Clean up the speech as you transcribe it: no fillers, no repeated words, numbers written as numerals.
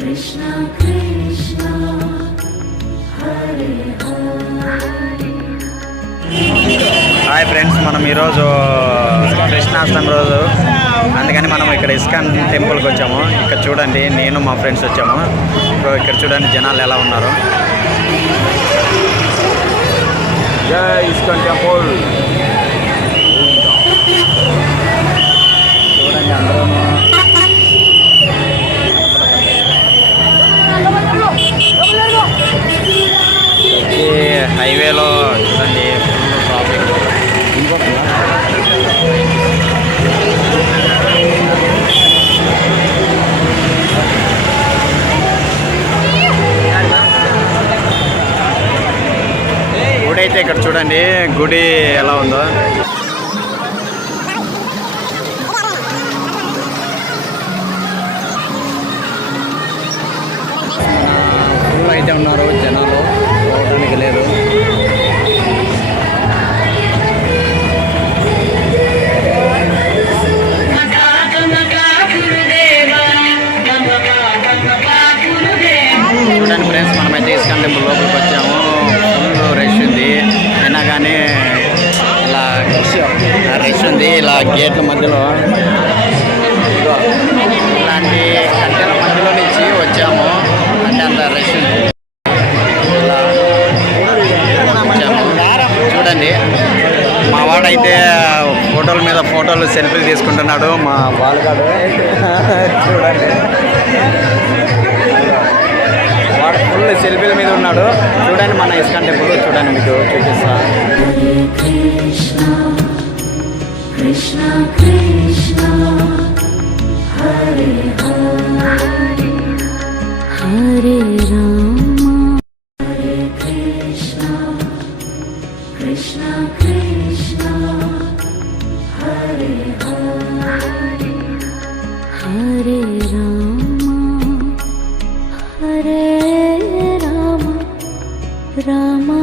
Krishna Krishna Hare Hare. Hi friends, మనం ఈరోజు కృష్ణాష్టమి రోజు, అందుకని మనం ఇక్కడ ఇస్కాన్ టెంపుల్కి వచ్చాము. ఇక్కడ చూడండి, నేను మా ఫ్రెండ్స్ వచ్చాము. ఇక్కడ చూడండి జనాలు ఎలా ఉన్నారు. జై ఇస్కాన్ టెంపుల్. చూడండి అందరూ హైవేలో చూడండి ఫుల్ ట్రాఫిక్. గుడి అయితే ఇక్కడ చూడండి, గుడి ఎలా ఉందో. ఫుల్ అయితే ఉన్నారు జనాలు, పోవడానికి లేదు. చూడండి ఫ్రెండ్స్, మనమైతే ఇస్కాన్ టెంపుల్ లోపలికి వచ్చాము. ఫుల్ రష్ ఉంది, అయినా కానీ ఇలా రష్ ఉంది. ఇలా గేట్ల మధ్యలో ఇలాంటి కట్టెల మధ్యలో నుంచి వచ్చాము, అంటే అంత రష్ ఉంది. ఇలా వచ్చాము. చూడండి, మా వాడైతే ఫోటోల మీద ఫోటోలు సెల్ఫీలు తీసుకుంటున్నాడు. మా బాలుగాడు చూడండి, వాడు ఫుల్ సెల్ఫీల మీద ఉన్నాడు. చూడండి మన ఇస్కాన్ టెంపుల్ చూడండి, మీకు చూపిస్తా. Krishna Krishna Hare Hare Hare Rama Hare Krishna Krishna Krishna Hare Hare Hare Rama Hare Rama Rama